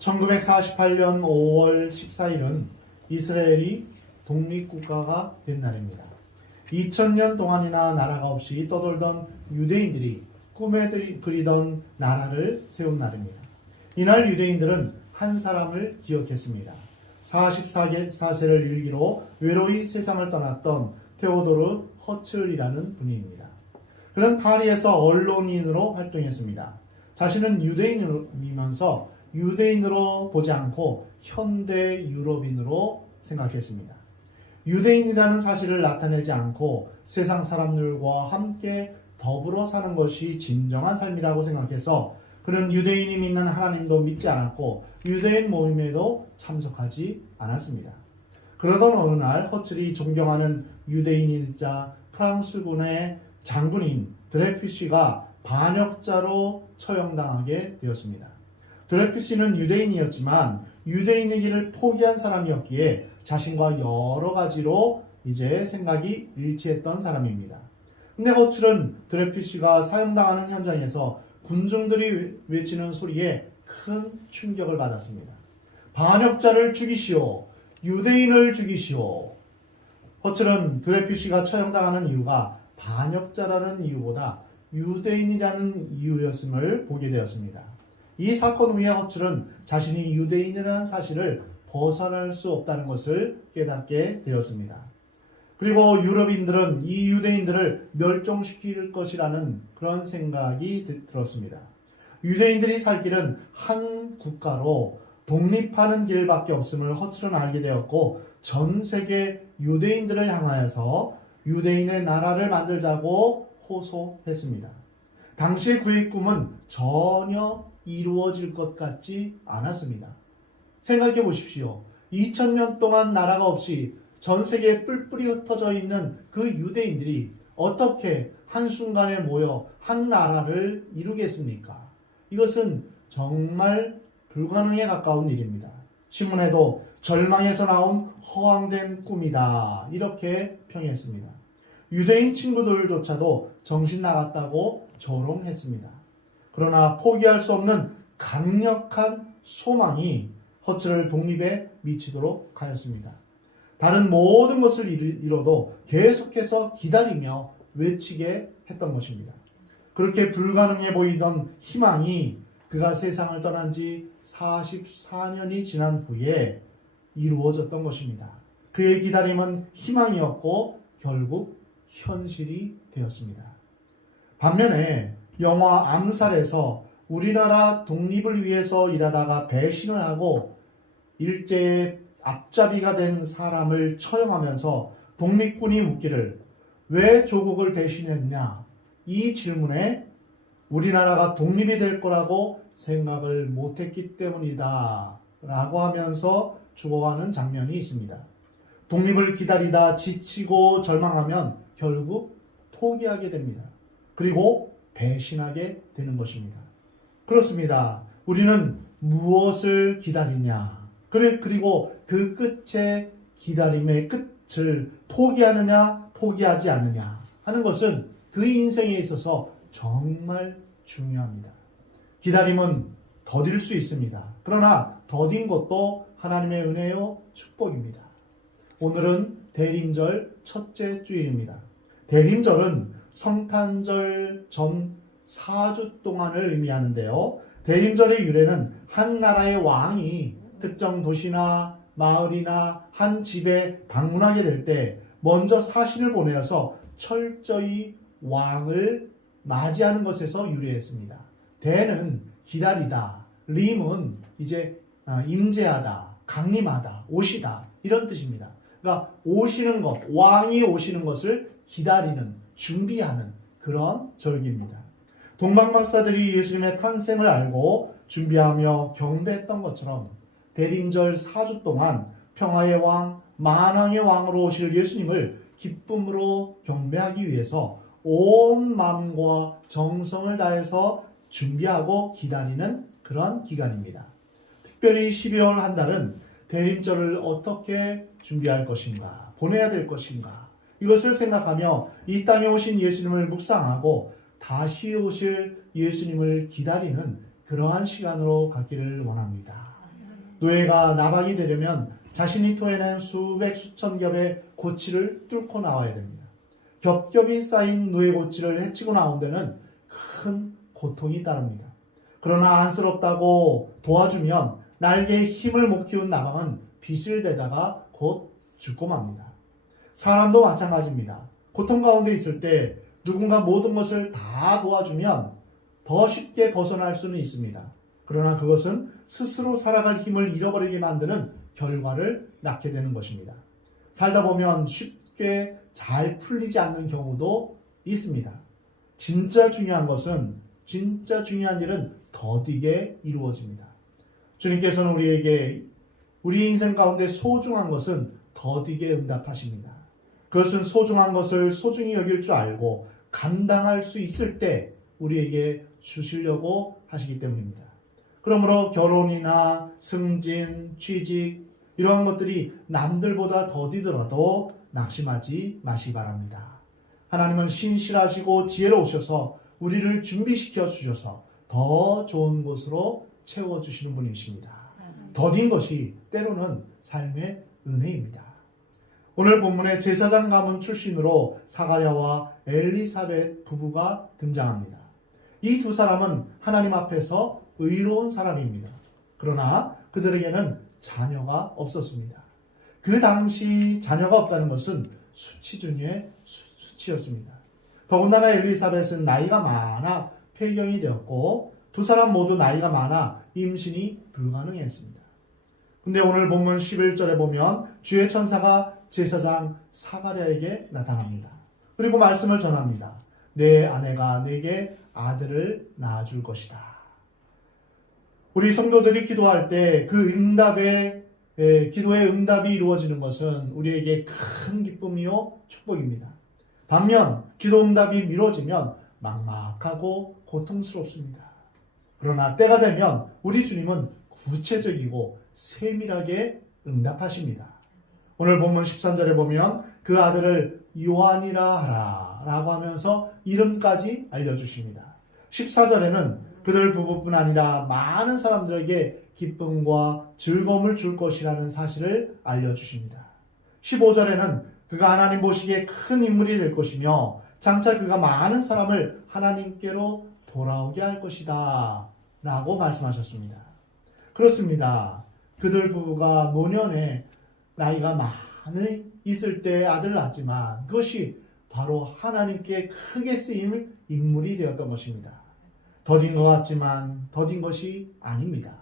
1948년 5월 14일은 이스라엘이 독립국가가 된 날입니다. 2000년 동안이나 나라가 없이 떠돌던 유대인들이 꿈에 그리던 나라를 세운 날입니다. 이날 유대인들은 한 사람을 기억했습니다. 44세를 일기로 외로이 세상을 떠났던 테오도르 허츠이라는 분입니다. 그는 파리에서 언론인으로 활동했습니다. 자신은 유대인이면서 유대인으로 보지 않고 현대 유럽인으로 생각했습니다. 유대인이라는 사실을 나타내지 않고 세상 사람들과 함께 더불어 사는 것이 진정한 삶이라고 생각해서 그는 유대인이 믿는 하나님도 믿지 않았고 유대인 모임에도 참석하지 않았습니다. 그러던 어느 날 허츠리 존경하는 유대인이자 프랑스군의 장군인 드레피시가 반역자로 처형당하게 되었습니다. 드레피시는 유대인이었지만 유대인의 길을 포기한 사람이었기에 자신과 여러 가지로 이제 생각이 일치했던 사람입니다. 근데 허츠는 드레피시가 사형당하는 현장에서 군중들이 외치는 소리에 큰 충격을 받았습니다. 반역자를 죽이시오. 유대인을 죽이시오. 허츠는 드레피시가 처형당하는 이유가 반역자라는 이유보다 유대인이라는 이유였음을 보게 되었습니다. 이 사건 후에 허츠는 자신이 유대인이라는 사실을 벗어날 수 없다는 것을 깨닫게 되었습니다. 그리고 유럽인들은 이 유대인들을 멸종시킬 것이라는 그런 생각이 들었습니다. 유대인들이 살 길은 한 국가로 독립하는 길밖에 없음을 허츠는 알게 되었고 전 세계 유대인들을 향하여서 유대인의 나라를 만들자고 호소했습니다. 당시의 그의 꿈은 전혀 이루어질 것 같지 않았습니다. 생각해 보십시오. 2000년 동안 나라가 없이 전 세계에 뿔뿔이 흩어져 있는 그 유대인들이 어떻게 한순간에 모여 한 나라를 이루겠습니까? 이것은 정말 불가능에 가까운 일입니다. 신문에도 절망에서 나온 허황된 꿈이다 이렇게 평했습니다. 유대인 친구들조차도 정신 나갔다고 조롱했습니다. 그러나 포기할 수 없는 강력한 소망이 허츠를 독립에 미치도록 하였습니다. 다른 모든 것을 잃어도 계속해서 기다리며 외치게 했던 것입니다. 그렇게 불가능해 보이던 희망이 그가 세상을 떠난 지 44년이 지난 후에 이루어졌던 것입니다. 그의 기다림은 희망이었고 결국 현실이 되었습니다. 반면에 영화 암살에서 우리나라 독립을 위해서 일하다가 배신을 하고 일제의 앞잡이가 된 사람을 처형하면서 독립군이 묻기를 왜 조국을 배신했냐? 이 질문에 우리나라가 독립이 될 거라고 생각을 못했기 때문이다 라고 하면서 죽어가는 장면이 있습니다. 독립을 기다리다 지치고 절망하면 결국 포기하게 됩니다. 그리고 배신하게 되는 것입니다. 그렇습니다. 우리는 무엇을 기다리냐? 그리고 그 끝에 기다림의 끝을 포기하느냐, 포기하지 않느냐 하는 것은 그 인생에 있어서 정말 중요합니다. 기다림은 더딜 수 있습니다. 그러나 더딘 것도 하나님의 은혜요 축복입니다. 오늘은 대림절 첫째 주일입니다. 대림절은 성탄절 전 4주 동안을 의미하는데요. 대림절의 유래는 한 나라의 왕이 특정 도시나 마을이나 한 집에 방문하게 될 때 먼저 사신을 보내어서 철저히 왕을 맞이하는 것에서 유래했습니다. 대는 기다리다, 림은 이제 임재하다, 강림하다, 오시다 이런 뜻입니다. 그러니까 오시는 것, 왕이 오시는 것을 기다리는, 준비하는 그런 절기입니다. 동방 박사들이 예수님의 탄생을 알고 준비하며 경배했던 것처럼 대림절 4주 동안 평화의 왕, 만왕의 왕으로 오실 예수님을 기쁨으로 경배하기 위해서 온 마음과 정성을 다해서 준비하고 기다리는 그런 기간입니다. 특별히 12월 한 달은 대림절을 어떻게 준비할 것인가, 보내야 될 것인가 이것을 생각하며 이 땅에 오신 예수님을 묵상하고 다시 오실 예수님을 기다리는 그러한 시간으로 갖기를 원합니다. 노예가 나박이 되려면 자신이 토해낸 수백 수천 겹의 고치를 뚫고 나와야 됩니다. 겹겹이 쌓인 노예 고치를 헤치고 나온 데는 큰 고통이 따릅니다. 그러나 안쓰럽다고 도와주면 날개에 힘을 못 키운 나방은 빗을 대다가 곧 죽고 맙니다. 사람도 마찬가지입니다. 고통 가운데 있을 때 누군가 모든 것을 다 도와주면 더 쉽게 벗어날 수는 있습니다. 그러나 그것은 스스로 살아갈 힘을 잃어버리게 만드는 결과를 낳게 되는 것입니다. 살다 보면 쉽게 잘 풀리지 않는 경우도 있습니다. 진짜 중요한 일은 더디게 이루어집니다. 주님께서는 우리에게 우리 인생 가운데 소중한 것은 더디게 응답하십니다. 그것은 소중한 것을 소중히 여길 줄 알고 감당할 수 있을 때 우리에게 주시려고 하시기 때문입니다. 그러므로 결혼이나 승진, 취직 이러한 것들이 남들보다 더디더라도 낙심하지 마시기 바랍니다. 하나님은 신실하시고 지혜로우셔서 우리를 준비시켜 주셔서 더 좋은 곳으로 채워주시는 분이십니다. 더딘 것이 때로는 삶의 은혜입니다. 오늘 본문에 제사장 가문 출신으로 사가랴와 엘리사벳 부부가 등장합니다. 이 두 사람은 하나님 앞에서 의로운 사람입니다. 그러나 그들에게는 자녀가 없었습니다. 그 당시 자녀가 없다는 것은 수치 중에 수치였습니다. 더군다나 엘리사벳은 나이가 많아 폐경이 되었고 두 사람 모두 나이가 많아 임신이 불가능했습니다. 근데 오늘 본문 11절에 보면 주의 천사가 제사장 사가랴에게 나타납니다. 그리고 말씀을 전합니다. 내 아내가 내게 아들을 낳아줄 것이다. 우리 성도들이 기도할 때 그 기도의 응답이 이루어지는 것은 우리에게 큰 기쁨이요 축복입니다. 반면 기도 응답이 미뤄지면 막막하고 고통스럽습니다. 그러나 때가 되면 우리 주님은 구체적이고 세밀하게 응답하십니다. 오늘 본문 13절에 보면 그 아들을 요한이라 하라 라고 하면서 이름까지 알려주십니다. 14절에는 그들 부부뿐 아니라 많은 사람들에게 기쁨과 즐거움을 줄 것이라는 사실을 알려주십니다. 15절에는 그가 하나님 보시기에 큰 인물이 될 것이며 장차 그가 많은 사람을 하나님께로 돌아오게 할 것이다 라고 말씀하셨습니다. 그렇습니다. 그들 부부가 노년에 나이가 많이 있을 때 아들을 낳았지만 그것이 바로 하나님께 크게 쓰임 인물이 되었던 것입니다. 더딘 것 같지만 더딘 것이 아닙니다.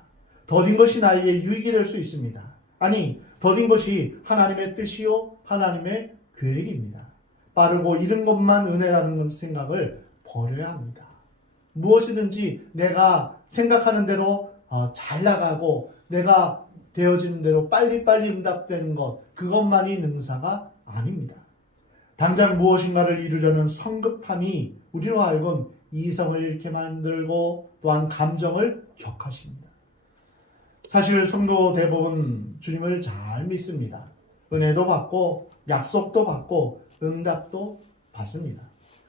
더딘 것이 나에게 유익이 될 수 있습니다. 아니, 더딘 것이 하나님의 뜻이요 하나님의 계획입니다. 빠르고 이른 것만 은혜라는 생각을 버려야 합니다. 무엇이든지 내가 생각하는 대로 잘 나가고 내가 되어지는 대로 빨리빨리 응답되는 것, 그것만이 능사가 아닙니다. 당장 무엇인가를 이루려는 성급함이 우리로 하여금 이성을 잃게 만들고 또한 감정을 격하십니다. 사실 성도 대부분 주님을 잘 믿습니다. 은혜도 받고 약속도 받고 응답도 받습니다.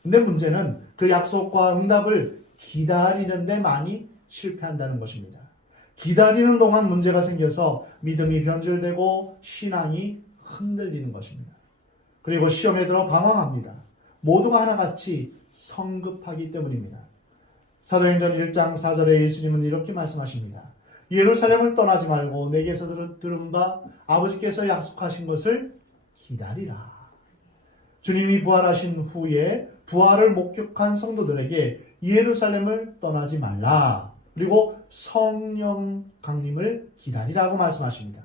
근데 문제는 그 약속과 응답을 기다리는 데 많이 실패한다는 것입니다. 기다리는 동안 문제가 생겨서 믿음이 변질되고 신앙이 흔들리는 것입니다. 그리고 시험에 들어 방황합니다. 모두가 하나같이 성급하기 때문입니다. 사도행전 1장 4절에 예수님은 이렇게 말씀하십니다. 예루살렘을 떠나지 말고 내게서 들은 바 아버지께서 약속하신 것을 기다리라. 주님이 부활하신 후에 부활을 목격한 성도들에게 예루살렘을 떠나지 말라. 그리고 성령 강림을 기다리라고 말씀하십니다.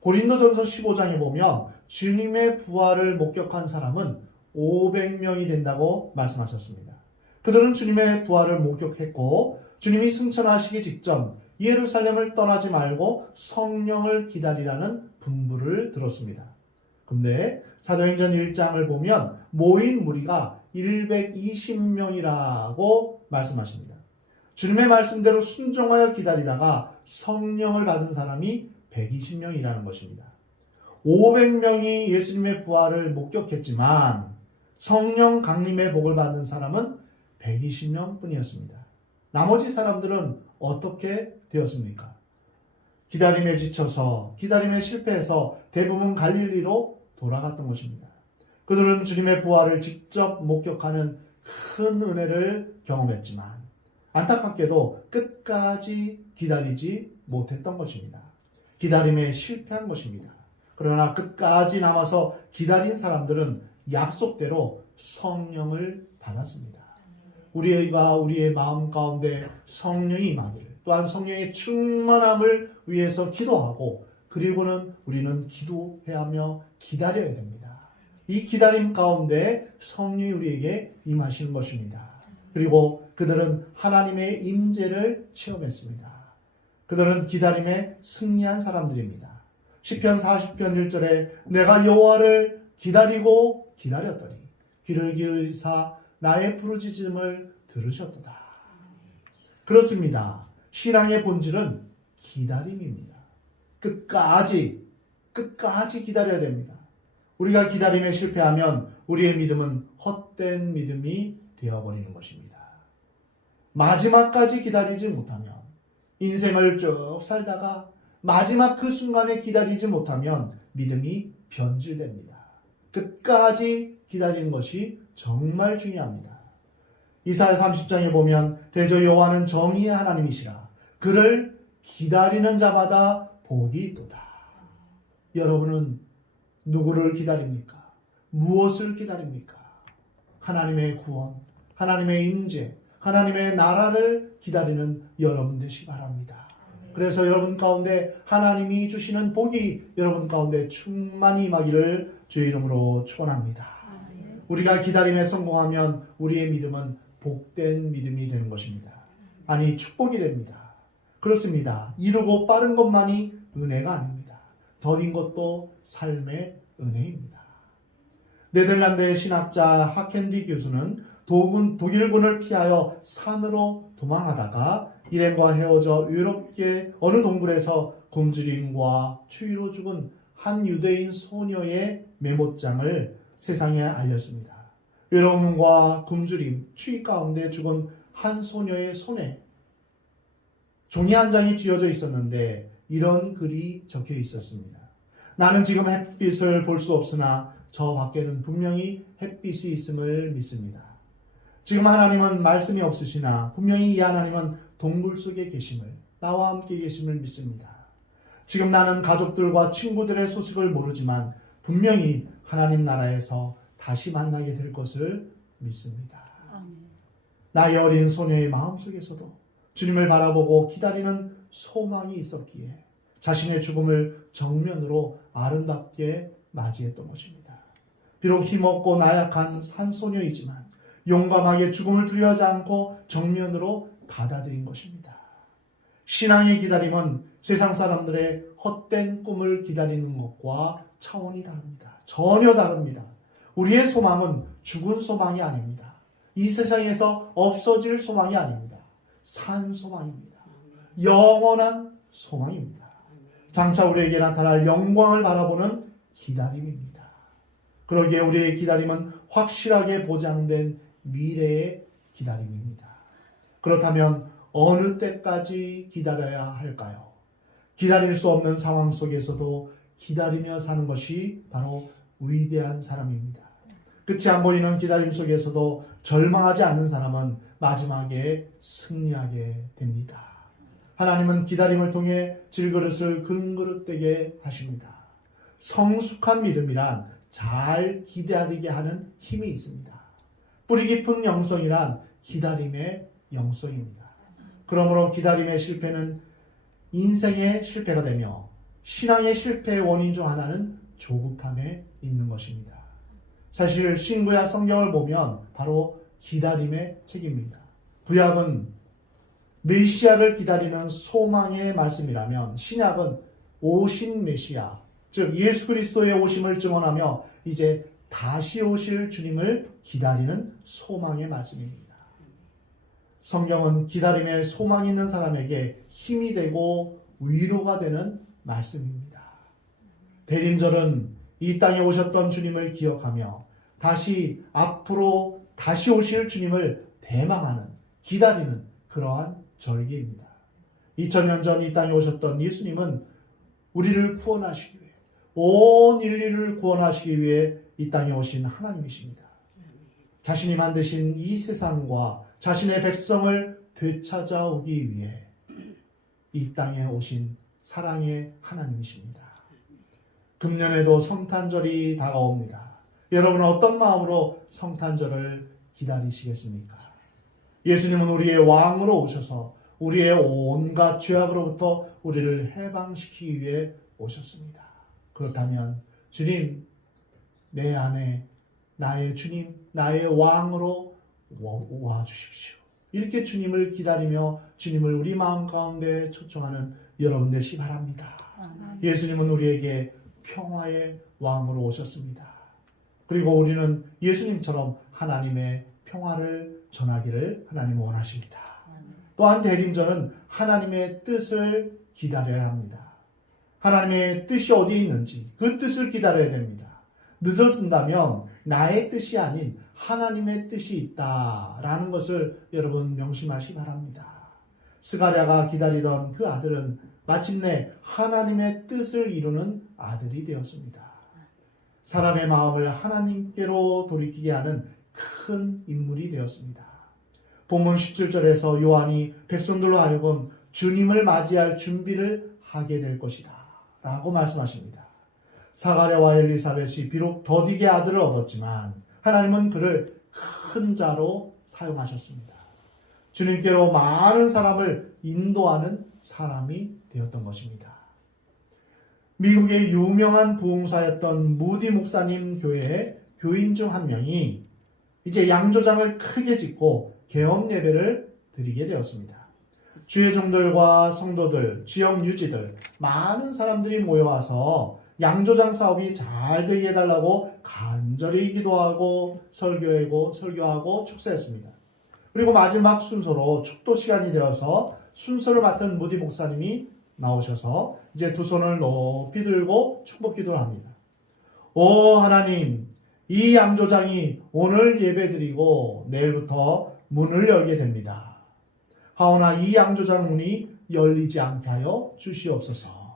고린도전서 15장에 보면 주님의 부활을 목격한 사람은 500명이 된다고 말씀하셨습니다. 그들은 주님의 부활을 목격했고 주님이 승천하시기 직전 예루살렘을 떠나지 말고 성령을 기다리라는 분부를 들었습니다. 근데 사도행전 1장을 보면 모인 무리가 120명이라고 말씀하십니다. 주님의 말씀대로 순종하여 기다리다가 성령을 받은 사람이 120명이라는 것입니다. 500명이 예수님의 부활을 목격했지만 성령 강림의 복을 받은 사람은 120명 뿐이었습니다. 나머지 사람들은 어떻게 되었습니까? 기다림에 지쳐서 기다림에 실패해서 대부분 갈릴리로 돌아갔던 것입니다. 그들은 주님의 부활을 직접 목격하는 큰 은혜를 경험했지만 안타깝게도 끝까지 기다리지 못했던 것입니다. 기다림에 실패한 것입니다. 그러나 끝까지 남아서 기다린 사람들은 약속대로 성령을 받았습니다. 우리의 마음 가운데 성령이 임하기를, 또한 성령의 충만함을 위해서 기도하고, 그리고는 우리는 기도해야 하며 기다려야 됩니다. 이 기다림 가운데 성령이 우리에게 임하시는 것입니다. 그리고 그들은 하나님의 임재를 체험했습니다. 그들은 기다림에 승리한 사람들입니다. 시편 40편 1절에 내가 여호와를 기다리고 기다렸더니 귀를 기울이사 나의 부르짖음을 들으셨도다. 그렇습니다. 신앙의 본질은 기다림입니다. 끝까지 기다려야 됩니다. 우리가 기다림에 실패하면 우리의 믿음은 헛된 믿음이 되어버리는 것입니다. 마지막까지 기다리지 못하면, 인생을 쭉 살다가 마지막 그 순간에 기다리지 못하면 믿음이 변질됩니다. 끝까지 기다리는 것이 정말 중요합니다. 이사야 30장에 보면 대저 여호와는 정의의 하나님이시라 그를 기다리는 자마다 복이 있도다. 여러분은 누구를 기다립니까? 무엇을 기다립니까? 하나님의 구원, 하나님의 임재, 하나님의 나라를 기다리는 여러분 되시기 바랍니다. 그래서 여러분 가운데 하나님이 주시는 복이 여러분 가운데 충만히 임하기를 주의 이름으로 축원합니다. 우리가 기다림에 성공하면 우리의 믿음은 복된 믿음이 되는 것입니다. 아니, 축복이 됩니다. 그렇습니다. 이르고 빠른 것만이 은혜가 아닙니다. 더딘 것도 삶의 은혜입니다. 네덜란드의 신학자 하켄리 교수는 독일군을 피하여 산으로 도망하다가 일행과 헤어져 외롭게 어느 동굴에서 굶주림과 추위로 죽은 한 유대인 소녀의 메모장을 세상에 알렸습니다. 외로움과 굶주림, 추위 가운데 죽은 한 소녀의 손에 종이 한 장이 쥐어져 있었는데 이런 글이 적혀 있었습니다. 나는 지금 햇빛을 볼 수 없으나 저 밖에는 분명히 햇빛이 있음을 믿습니다. 지금 하나님은 말씀이 없으시나 분명히 이 하나님은 동굴 속에 계심을, 나와 함께 계심을 믿습니다. 지금 나는 가족들과 친구들의 소식을 모르지만 분명히 하나님 나라에서 다시 만나게 될 것을 믿습니다. 나의 어린 소녀의 마음속에서도 주님을 바라보고 기다리는 소망이 있었기에 자신의 죽음을 정면으로 아름답게 맞이했던 것입니다. 비록 힘없고 나약한 한 소녀이지만 용감하게 죽음을 두려워하지 않고 정면으로 받아들인 것입니다. 신앙의 기다림은 세상 사람들의 헛된 꿈을 기다리는 것과 차원이 다릅니다. 전혀 다릅니다. 우리의 소망은 죽은 소망이 아닙니다. 이 세상에서 없어질 소망이 아닙니다. 산 소망입니다. 영원한 소망입니다. 장차 우리에게 나타날 영광을 바라보는 기다림입니다. 그러기에 우리의 기다림은 확실하게 보장된 미래의 기다림입니다. 그렇다면 어느 때까지 기다려야 할까요? 기다릴 수 없는 상황 속에서도 기다리며 사는 것이 바로 위대한 사람입니다. 끝이 안 보이는 기다림 속에서도 절망하지 않는 사람은 마지막에 승리하게 됩니다. 하나님은 기다림을 통해 질그릇을 금그릇 되게 하십니다. 성숙한 믿음이란 잘 기다리게 하는 힘이 있습니다. 뿌리 깊은 영성이란 기다림의 영성입니다. 그러므로 기다림의 실패는 인생의 실패가 되며 신앙의 실패의 원인 중 하나는 조급함에 있는 것입니다. 사실 신구약 성경을 보면 바로 기다림의 책입니다. 구약은 메시아를 기다리는 소망의 말씀이라면 신약은 오신 메시아, 즉 예수 그리스도의 오심을 증언하며 이제 다시 오실 주님을 기다리는 소망의 말씀입니다. 성경은 기다림에 소망이 있는 사람에게 힘이 되고 위로가 되는 말씀입니다. 대림절은 이 땅에 오셨던 주님을 기억하며 다시 앞으로 다시 오실 주님을 대망하는, 기다리는 그러한 절기입니다. 2000년 전 이 땅에 오셨던 예수님은 우리를 구원하시기 위해, 온 인류를 구원하시기 위해 이 땅에 오신 하나님이십니다. 자신이 만드신 이 세상과 자신의 백성을 되찾아오기 위해 이 땅에 오신 사랑의 하나님이십니다. 금년에도 성탄절이 다가옵니다. 여러분은 어떤 마음으로 성탄절을 기다리시겠습니까? 예수님은 우리의 왕으로 오셔서 우리의 온갖 죄악으로부터 우리를 해방시키기 위해 오셨습니다. 그렇다면 주님, 내 안에 나의 주님, 나의 왕으로 와 주십시오. 이렇게 주님을 기다리며 주님을 우리 마음 가운데 초청하는 여러분 되시기 바랍니다. 예수님은 우리에게 평화의 왕으로 오셨습니다. 그리고 우리는 예수님처럼 하나님의 평화를 전하기를 하나님은 원하십니다. 또한 대림절은 하나님의 뜻을 기다려야 합니다. 하나님의 뜻이 어디에 있는지 그 뜻을 기다려야 됩니다. 늦어진다면 나의 뜻이 아닌 하나님의 뜻이 있다라는 것을 여러분 명심하시기 바랍니다. 스가랴가 기다리던 그 아들은 마침내 하나님의 뜻을 이루는 아들이 되었습니다. 사람의 마음을 하나님께로 돌이키게 하는 큰 인물이 되었습니다. 본문 17절에서 요한이 백성들로 하여금 주님을 맞이할 준비를 하게 될 것이다 라고 말씀하십니다. 사가랴와 엘리사벳이 비록 더디게 아들을 얻었지만 하나님은 그를 큰 자로 사용하셨습니다. 주님께로 많은 사람을 인도하는 사람이 되었던 것입니다. 미국의 유명한 부흥사였던 무디 목사님 교회의 교인 중 한 명이 이제 양조장을 크게 짓고 개업 예배를 드리게 되었습니다. 주의 종들과 성도들, 지역 유지들, 많은 사람들이 모여와서 양조장 사업이 잘 되게 해달라고 간절히 기도하고 설교하고 축사했습니다. 그리고 마지막 순서로 축도 시간이 되어서 순서를 맡은 무디 목사님이 나오셔서 이제 두 손을 높이 들고 축복 기도를 합니다. 오 하나님, 이 양조장이 오늘 예배드리고 내일부터 문을 열게 됩니다. 하오나 이 양조장 문이 열리지 않게 하여 주시옵소서.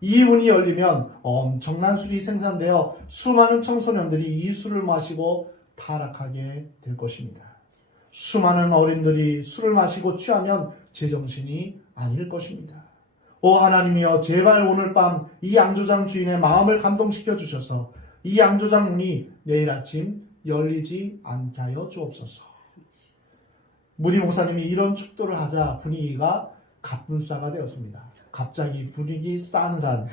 이 문이 열리면 엄청난 술이 생산되어 수많은 청소년들이 이 술을 마시고 타락하게 될 것입니다. 수많은 어린들이 술을 마시고 취하면 제정신이 아닐 것입니다. 오 하나님이여, 제발 오늘 밤 이 양조장 주인의 마음을 감동시켜 주셔서 이 양조장 문이 내일 아침 열리지 않게 하여 주옵소서. 무디 목사님이 이런 축도를 하자 분위기가 갑분싸가 되었습니다. 갑자기 분위기 싸늘한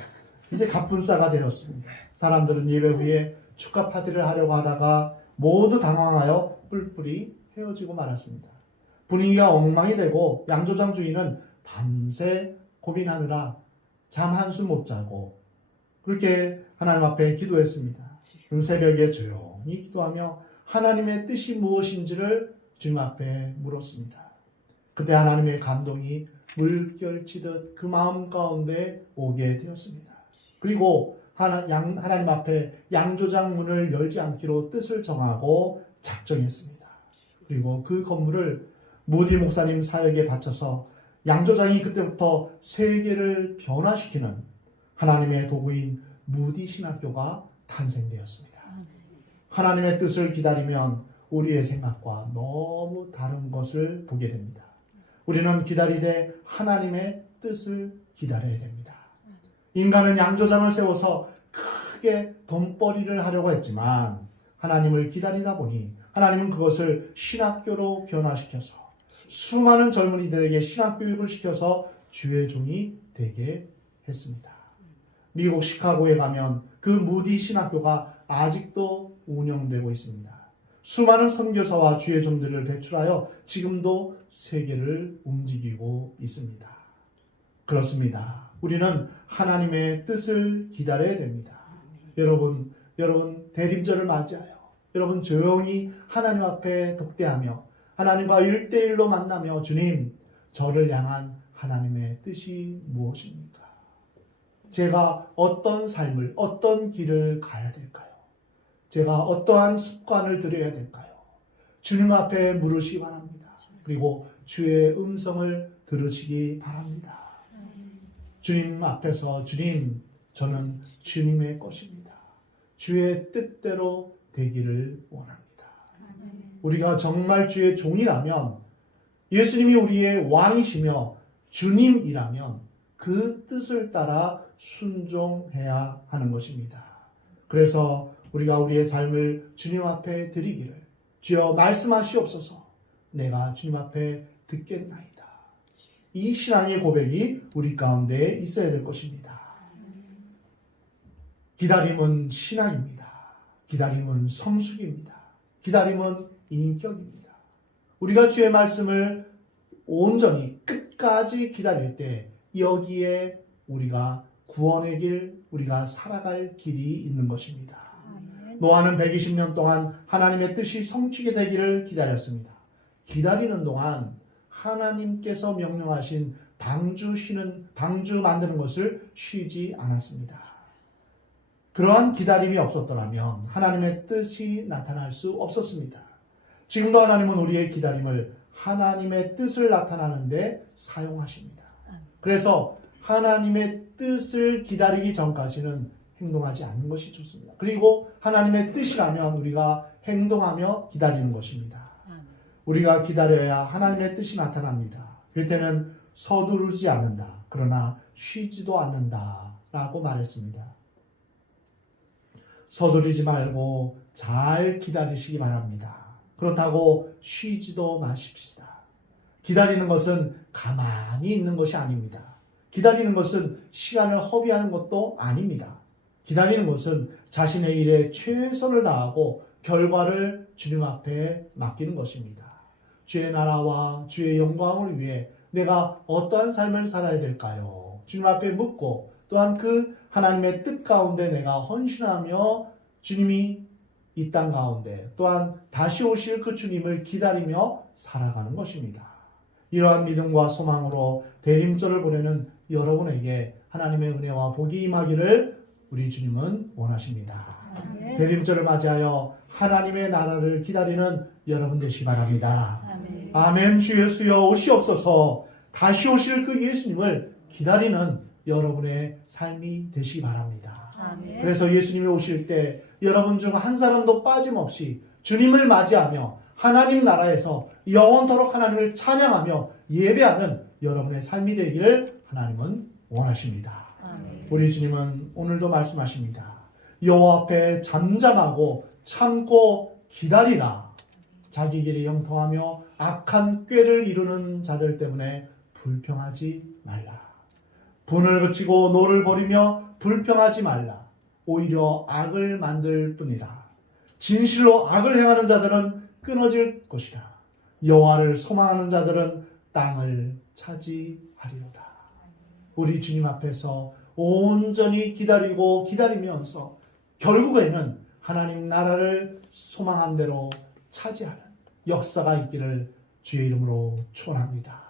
이제 갑분싸가 되었습니다. 사람들은 예배 후에 축하 파티를 하려고 하다가 모두 당황하여 뿔뿔이 헤어지고 말았습니다. 분위기가 엉망이 되고 양조장 주인은 밤새 고민하느라 잠 한숨 못 자고 그렇게 하나님 앞에 기도했습니다. 새벽에 조용히 기도하며 하나님의 뜻이 무엇인지를 주님 앞에 물었습니다. 그때 하나님의 감동이 물결치듯 그 마음 가운데 오게 되었습니다. 그리고 하나님 앞에 양조장 문을 열지 않기로 뜻을 정하고 작정했습니다. 그리고 그 건물을 무디 목사님 사역에 바쳐서 양조장이 그때부터 세계를 변화시키는 하나님의 도구인 무디 신학교가 탄생되었습니다. 하나님의 뜻을 기다리면 우리의 생각과 너무 다른 것을 보게 됩니다. 우리는 기다리되 하나님의 뜻을 기다려야 됩니다. 인간은 양조장을 세워서 크게 돈벌이를 하려고 했지만 하나님을 기다리다 보니 하나님은 그것을 신학교로 변화시켜서 수많은 젊은이들에게 신학교육을 시켜서 주의 종이 되게 했습니다. 미국 시카고에 가면 그 무디 신학교가 아직도 운영되고 있습니다. 수많은 선교사와 주의 종들을 배출하여 지금도 세계를 움직이고 있습니다. 그렇습니다. 우리는 하나님의 뜻을 기다려야 됩니다. 여러분 대림절을 맞이하여 여러분 조용히 하나님 앞에 독대하며 하나님과 1대1로 만나며 주님, 저를 향한 하나님의 뜻이 무엇입니까? 제가 어떤 삶을, 어떤 길을 가야 될까요? 제가 어떠한 습관을 들여야 될까요? 주님 앞에 물으시기 바랍니다. 그리고 주의 음성을 들으시기 바랍니다. 주님 앞에서 주님, 저는 주님의 것입니다. 주의 뜻대로 되기를 원합니다. 우리가 정말 주의 종이라면, 예수님이 우리의 왕이시며 주님이라면 그 뜻을 따라 순종해야 하는 것입니다. 그래서 우리가 우리의 삶을 주님 앞에 드리기를, 주여 말씀하시옵소서, 내가 주님 앞에 듣겠나이다. 이 신앙의 고백이 우리 가운데 있어야 될 것입니다. 기다림은 신앙입니다. 기다림은 성숙입니다. 기다림은 인격입니다. 우리가 주의 말씀을 온전히 끝까지 기다릴 때 여기에 우리가 구원의 길, 우리가 살아갈 길이 있는 것입니다. 노아는 120년 동안 하나님의 뜻이 성취게 되기를 기다렸습니다. 기다리는 동안 하나님께서 명령하신 방주 만드는 것을 쉬지 않았습니다. 그러한 기다림이 없었더라면 하나님의 뜻이 나타날 수 없었습니다. 지금도 하나님은 우리의 기다림을 하나님의 뜻을 나타나는데 사용하십니다. 그래서 하나님의 뜻을 기다리기 전까지는 행동하지 않는 것이 좋습니다. 그리고 하나님의 뜻이라면 우리가 행동하며 기다리는 것입니다. 우리가 기다려야 하나님의 뜻이 나타납니다. 그때는 서두르지 않는다. 그러나 쉬지도 않는다. 라고 말했습니다. 서두르지 말고 잘 기다리시기 바랍니다. 그렇다고 쉬지도 마십시다. 기다리는 것은 가만히 있는 것이 아닙니다. 기다리는 것은 시간을 허비하는 것도 아닙니다. 기다리는 것은 자신의 일에 최선을 다하고 결과를 주님 앞에 맡기는 것입니다. 주의 나라와 주의 영광을 위해 내가 어떠한 삶을 살아야 될까요? 주님 앞에 묻고 또한 그 하나님의 뜻 가운데 내가 헌신하며 주님이 이 땅 가운데 또한 다시 오실 그 주님을 기다리며 살아가는 것입니다. 이러한 믿음과 소망으로 대림절을 보내는 여러분에게 하나님의 은혜와 복이 임하기를 우리 주님은 원하십니다. 아멘. 대림절을 맞이하여 하나님의 나라를 기다리는 여러분 되시기 바랍니다. 아멘. 아멘. 주 예수여 오시옵소서. 다시 오실 그 예수님을 기다리는 여러분의 삶이 되시기 바랍니다. 아멘. 그래서 예수님이 오실 때 여러분 중 한 사람도 빠짐없이 주님을 맞이하며 하나님 나라에서 영원토록 하나님을 찬양하며 예배하는 여러분의 삶이 되기를 하나님은 원하십니다. 아멘. 우리 주님은 오늘도 말씀하십니다. 여호와 앞에 잠잠하고 참고 기다리라. 자기 길이 형통하며 악한 꾀를 이루는 자들 때문에 불평하지 말라. 분을 그치고 노를 버리며 불평하지 말라. 오히려 악을 만들 뿐이라. 진실로 악을 행하는 자들은 끊어질 것이라. 여호와를 소망하는 자들은 땅을 차지하리로다. 우리 주님 앞에서 온전히 기다리고 기다리면서 결국에는 하나님 나라를 소망한 대로 차지하는 역사가 있기를 주의 이름으로 축원합니다.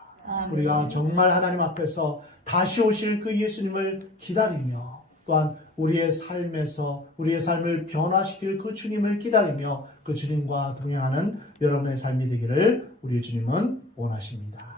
우리가 정말 하나님 앞에서 다시 오실 그 예수님을 기다리며 또한 우리의 삶에서 우리의 삶을 변화시킬 그 주님을 기다리며 그 주님과 동행하는 여러분의 삶이 되기를 우리 주님은 원하십니다.